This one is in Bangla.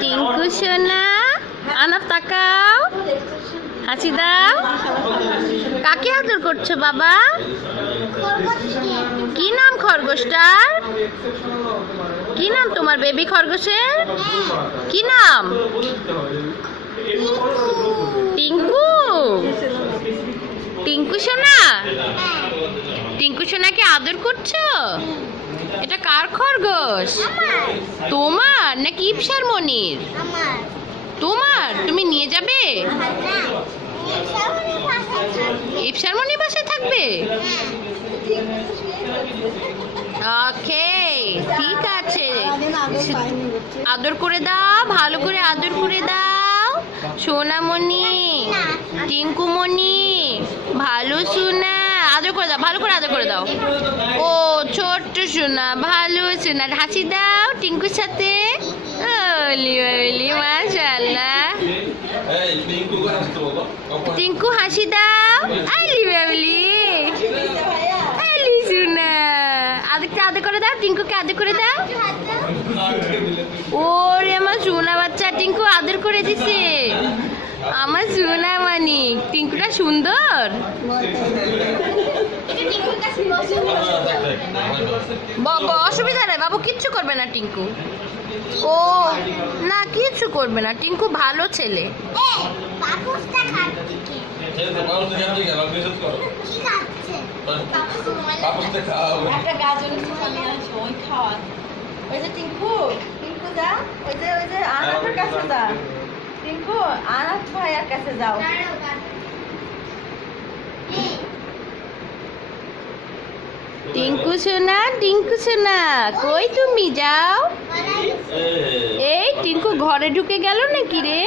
টিঙ্কু সোনা, আনাপ তাকাও, হাসি দাও। কাকে আদর করছো বাবা? কি নাম খরগোশটার? কি নাম তোমার বেবি খরগোশের? কি নাম? টিঙ্কু। টিঙ্কু সোনা, টিঙ্কু সোনাকে আদর করছো? এটা কার খরগোশ? তোমার নাকি ইপসার মনির? তোমার? তুমি নিয়ে যাবে? ইপসার মনির বাসায় থাকবে? ওকে, ঠিক আছে। আদর করে দাও, ভালো করে আদর করে দাও। সোনামণি, টিঙ্কুমণি, ভালো সোনা, আদর করে দাও, ভালো করে আদর করে দাও। ও ছোট্ট সোনা, ভালো সোনা, হাসি দাও টিঙ্কুর সাথে। ওলি ওলি, মাশাআল্লাহ। টিঙ্কু হাসি দাও। আলি বাবলি, আলি সোনা, আদরটা আদর করে দাও, টিঙ্কুকে আদর করে দাও। ওরে আমার সোনা বাচ্চা, টিঙ্কু আদর করে দিছে। আমার সোনা মানিক, টিঙ্কুটা সুন্দর। অসুবিধা নাই বাবু, কিচ্ছু করবে না টিঙ্কু। ও না, কিচ্ছু করবে না, টিঙ্কু ভালো ছেলে। টিঙ্কু, টিঙ্কু যা, ওই যে আনাফের কাছে যা। টিঙ্কু, আনাফ ভাইয়ার কাছে যাও। টিঙ্কু সোনা, টিঙ্কু সোনা, কই তুমি যাও? এই টিঙ্কু ঘরে ঢুকে গেল নাকি রে?